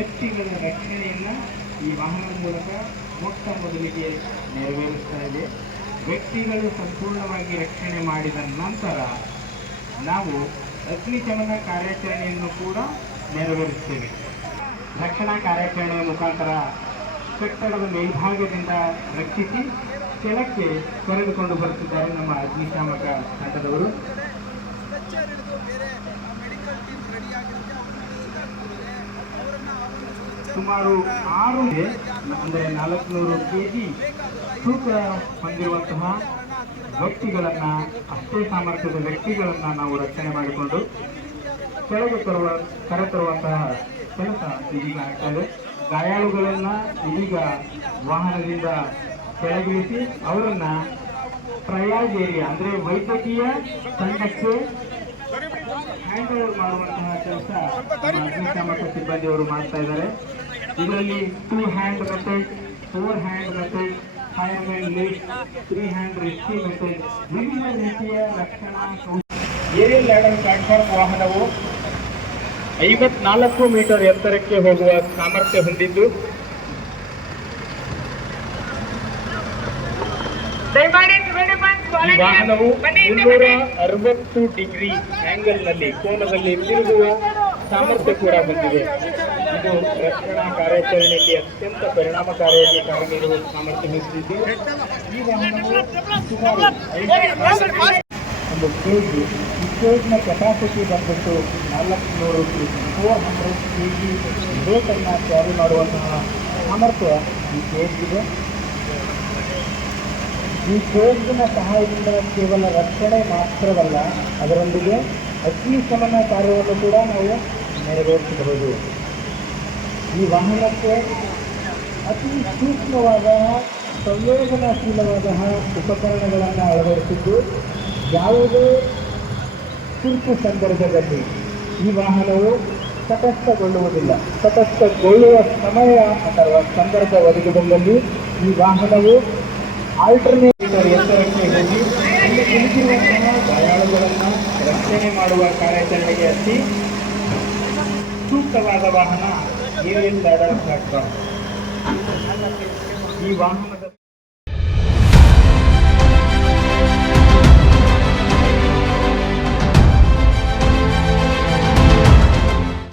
ವ್ಯಕ್ತಿಗಳ ರಕ್ಷಣೆಯನ್ನು ಈ ವಾಹನದ ಮೂಲಕ ಮೊಟ್ಟ ಮೊದಲಿಗೆ ನೆರವೇರಿಸ್ತಾ ಇದೆ. ವ್ಯಕ್ತಿಗಳು ಸಂಪೂರ್ಣವಾಗಿ ರಕ್ಷಣೆ ಮಾಡಿದ ನಂತರ ನಾವು ಅಗ್ನಿಶಮನ ಕಾರ್ಯಾಚರಣೆಯನ್ನು ಕೂಡ ನೆರವೇರಿಸ್ತೇವೆ. ರಕ್ಷಣಾ ಕಾರ್ಯಾಚರಣೆಯ ಮುಖಾಂತರ ಕಟ್ಟಡದ ಮೇಲ್ಭಾಗದಿಂದ ರಕ್ಷಿಸಿ ಕೆಳಕ್ಕೆ ಕರೆದುಕೊಂಡು ಬರುತ್ತಿದ್ದಾರೆ ನಮ್ಮ ಅಗ್ನಿಶಾಮಕ ತಂಡದವರು. ಸುಮಾರು 6 ಅಂದರೆ 400 kg ತೂಕ ಹೊಂದಿರುವಂತಹ ವ್ಯಕ್ತಿಗಳನ್ನು, ಅಷ್ಟೇ ಸಾಮರ್ಥ್ಯದ ವ್ಯಕ್ತಿಗಳನ್ನು ನಾವು ರಕ್ಷಣೆ ಮಾಡಿಕೊಂಡು ಕೆಳಗೆ ಕರೆತರುವಂತಹ ಕೆಲಸ ಇದೀಗ ಆಗ್ತದೆ. ಗಾಯಾಳುಗಳನ್ನು ಇದೀಗ ವಾಹನದಿಂದ ಕೆಳಗಿಳಿಸಿ ಅವರನ್ನ ಟ್ರಯಾಜ್ ಏರಿಯಾ ಅಂದರೆ ವೈದ್ಯಕೀಯ ತಂಡಕ್ಕೆ ಹ್ಯಾಂಡ್ ಓವರ್ ಮಾಡುವಂತಹ ಕೆಲಸ ಅಗ್ನಿಶಾಮಕ ಸಿಬ್ಬಂದಿಯವರು ಮಾಡ್ತಾ ಇದ್ದಾರೆ. ಇದರಲ್ಲಿ 2 hand method, 4 hand method, 5 hand lift, 3 hand rescue method, ವಿವಿಧ ರೀತಿಯ ರಕ್ಷಣಾ ಏರಿಯಲ್ ಲ್ಯಾಡರ್ ಪ್ಲಾಟ್ಫಾರ್ಮ್ ವಾಹನವು 54 ಮೀಟರ್ ಎತ್ತರಕ್ಕೆ ಹೋಗುವ ಸಾಮರ್ಥ್ಯ ಹೊಂದಿದ್ದು ಈ ವಾಹನವು 360 ಡಿಗ್ರಿ ಆಂಗಲ್ನಲ್ಲಿ ಕೋನದಲ್ಲಿ ತಿರುಗುವ ಸಾಮರ್ಥ್ಯ ಕೂಡ ಹೊಂದಿದೆ. ಇದು ರಕ್ಷಣಾ ಕಾರ್ಯಾಚರಣೆಯಲ್ಲಿ ಅತ್ಯಂತ ಪರಿಣಾಮಕಾರಿಯಾಗಿ ಕಾರ್ಯನಿರ್ವಹಿಸುವ ಸಾಮರ್ಥ್ಯ ಹೊಂದಿದ್ದು ಈ ವಾಹನವು ಒಂದು ಕೇಜ್, ಈ ಕೇಜ್ನ ಕೆಪಾಸಿಟಿ ಬಂದ್ಬಿಟ್ಟು 400 400 kg ವೇಟನ್ನು ಕ್ಯಾರಿ ಮಾಡುವಂತಹ ಸಾಮರ್ಥ್ಯ ಈ ಕೇಜ್ಗಿದೆ. ಈ ಕೇಜ್ನ ಸಹಾಯದಿಂದ ಕೇವಲ ರಕ್ಷಣೆ ಮಾತ್ರವಲ್ಲ, ಅದರೊಂದಿಗೆ ಅಗ್ನಿಶಮನ ಕಾರ್ಯವನ್ನು ಕೂಡ ನಾವು ನೆರವೇರಿಸಬಹುದು. ಈ ವಾಹನಕ್ಕೆ ಅತಿ ಸೂಕ್ಷ್ಮವಾದ ಸಂವೇದನಾಶೀಲವಾದ ಉಪಕರಣಗಳನ್ನು ಅಳವಡಿಸಿದ್ದು ಯಾವುದೇ ತುರ್ತು ಸಂದರ್ಭದಲ್ಲಿ ಈ ವಾಹನವು ತಟಸ್ಥಗೊಳ್ಳುವುದಿಲ್ಲ. ತಟಸ್ಥಗೊಳ್ಳುವ ಸಮಯ ಅಥವಾ ಸಂದರ್ಭ ಒದಗಿ ಬಂದಲ್ಲಿ ಈ ವಾಹನವು ಆಲ್ಟರ್ನೇಟರ್ ಎತ್ತರಕ್ಕೆ ಹೋಗಿ ಅಲ್ಲಿ ಕುಳಿತಿರುವಂತಹ ಗಾಯಾಳುಗಳನ್ನು ರಕ್ಷಣೆ ಮಾಡುವ ಕಾರ್ಯಾಚರಣೆಗೆ ಅತಿ ಸೂಕ್ತವಾದ ವಾಹನ ಏರಿಯಲ್ ಲ್ಯಾಡರ್ ಪ್ಲಾಟ್ಫಾರ್ಮ್. ಈ ವಾಹನ